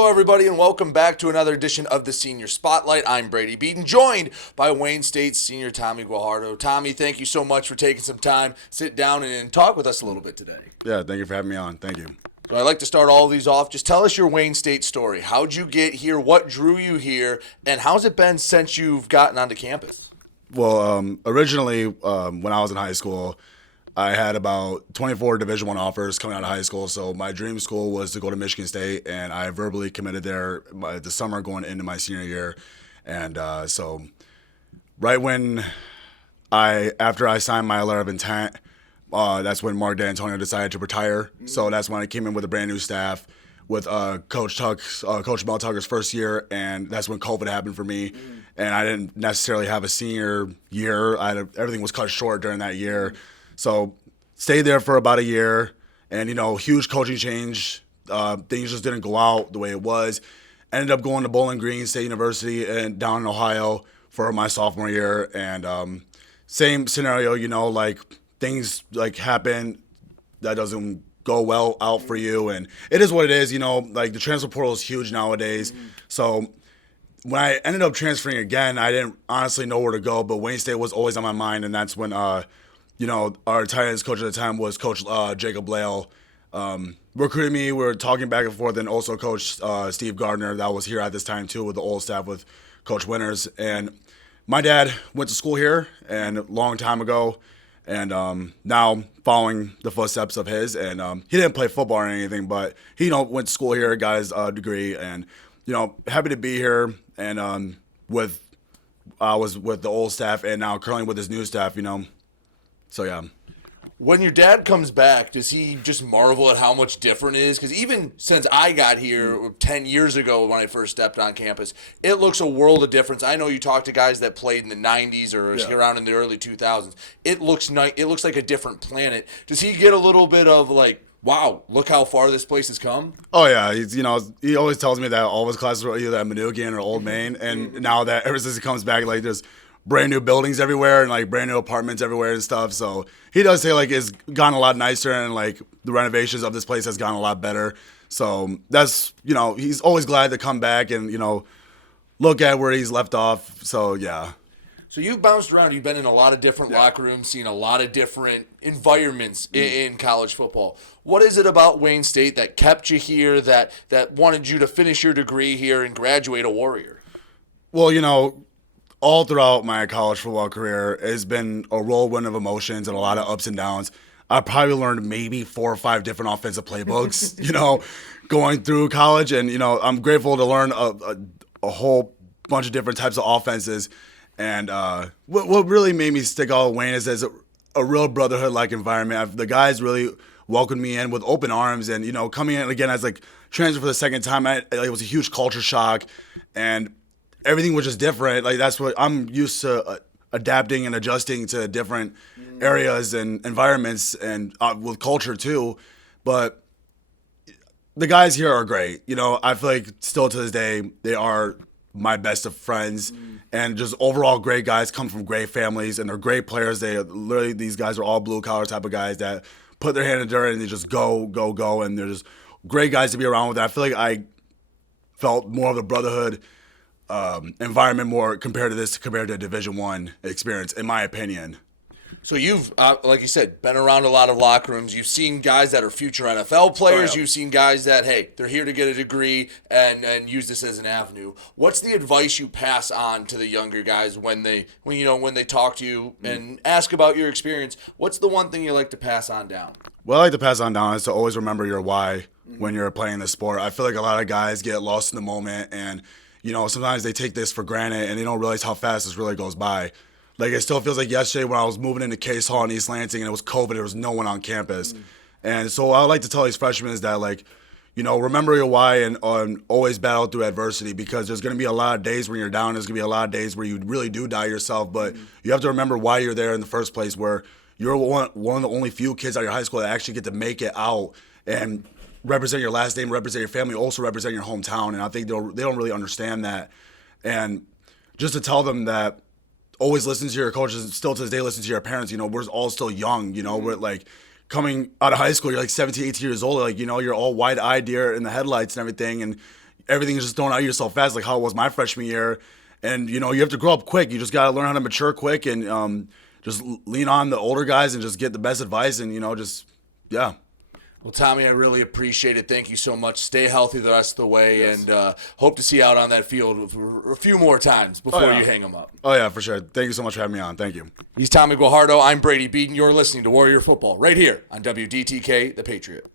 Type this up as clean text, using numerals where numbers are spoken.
Hello, everybody, and welcome back to another edition of the Senior Spotlight. I'm Brady Beedon, joined by Wayne State's senior Tommy Guajardo. Tommy, thank you so much for taking some time, sit down, and talk with us a little bit today. Yeah, thank you for having me on. Thank you. So I'd like to start all of these off. Just tell us your Wayne State story. How'd you get here? What drew you here? And how's it been since you've gotten onto campus? Well, originally, when I was in high school, I had about 24 Division I offers coming out of high school. So my dream school was to go to Michigan State, and I verbally committed there the summer going into my senior year. And so right when after I signed my letter of intent, that's when Mark D'Antonio decided to retire. So that's when I came in with a brand new staff with Coach Mel Tucker's first year, and that's when COVID happened for me. And I didn't necessarily have a senior year. Everything was cut short during that year. So stayed there for about a year, and, huge coaching change. Things just didn't go out the way it was. Ended up going to Bowling Green State University and down in Ohio for my sophomore year. And same scenario, like things like happen that doesn't go well out for you. And it is what it is, like the transfer portal is huge nowadays. So when I ended up transferring again, I didn't honestly know where to go, but Wayne State was always on my mind, and that's when our tight ends coach at the time was Coach Jacob Lale. Recruited me. We were talking back and forth, and also Coach Steve Gardner that was here at this time too with the old staff with Coach Winters. And my dad went to school here and a long time ago, and now following the footsteps of his. And he didn't play football or anything, but he went to school here, got his degree, and happy to be here. And I was with the old staff, and now currently with his new staff. So, yeah. When your dad comes back, does he just marvel at how much different it is? Because even since I got here 10 years ago when I first stepped on campus, it looks a world of difference. I know you talk to guys that played in the 90s or around in the early 2000s. It looks it looks like a different planet. Does he get a little bit of like, wow, look how far this place has come? Oh, yeah. He always tells me that all of his classes were either at Manukian or Old Main. And now that ever since he comes back, like there's brand new buildings everywhere and like brand new apartments everywhere and stuff. So he does say like it's gotten a lot nicer, and like the renovations of this place has gotten a lot better. So that's, he's always glad to come back and, look at where he's left off. So, yeah. So you've bounced around. You've been in a lot of different locker rooms, seen a lot of different environments in college football. What is it about Wayne State that kept you here, that wanted you to finish your degree here and graduate a Warrior? Well, all throughout my college football career, it's been a whirlwind of emotions and a lot of ups and downs. I probably learned maybe 4 or 5 different offensive playbooks, going through college. And, I'm grateful to learn a whole bunch of different types of offenses. And what really made me stick out with Wayne is as a real brotherhood-like environment. The guys really welcomed me in with open arms. And, coming in again as like transfer for the second time, it was a huge culture shock. And everything was just different. Like that's what I'm used to, adapting and adjusting to different areas and environments, and with culture too. But the guys here are great. I feel like still to this day they are my best of friends, and just overall great guys, come from great families, and they're great players. These guys are all blue collar type of guys that put their hand in the dirt and they just go, and they're just great guys to be around with. I feel like I felt more of the brotherhood environment more compared to a Division I experience, in my opinion. So you've, like you said, been around a lot of locker rooms. You've seen guys that are future NFL players. You've seen guys that, hey, they're here to get a degree and use this as an avenue. What's the advice you pass on to the younger guys when they talk to you and ask about your experience? What's the one thing you like to pass on down? What I like to pass on down is to always remember your why when you're playing the sport. I feel like a lot of guys get lost in the moment, and sometimes they take this for granted and they don't realize how fast this really goes by. Like, it still feels like yesterday when I was moving into Case Hall in East Lansing and it was COVID, there was no one on campus. And so what I would like to tell these freshmen is that, like, remember your why and always battle through adversity, because there's going to be a lot of days when you're down. There's going to be a lot of days where you really do doubt yourself, but you have to remember why you're there in the first place, where you're one of the only few kids at your high school that actually get to make it out and represent your last name, represent your family, also represent your hometown. And I think they don't really understand that. And just to tell them that always listen to your coaches, still to this day listen to your parents. We're all still young, we're like coming out of high school, you're like 17, 18 years old, like, you're all wide-eyed, deer in the headlights and everything, and everything's just thrown at you so fast, like how it was my freshman year. And, you have to grow up quick. You just got to learn how to mature quick and just lean on the older guys and just get the best advice and, yeah. Well, Tommy, I really appreciate it. Thank you so much. Stay healthy the rest of the way, and hope to see you out on that field a few more times before you hang them up. Oh, yeah, for sure. Thank you so much for having me on. Thank you. He's Tommy Guajardo. I'm Brady Beedon. You're listening to Warrior Football right here on WDTK, The Patriot.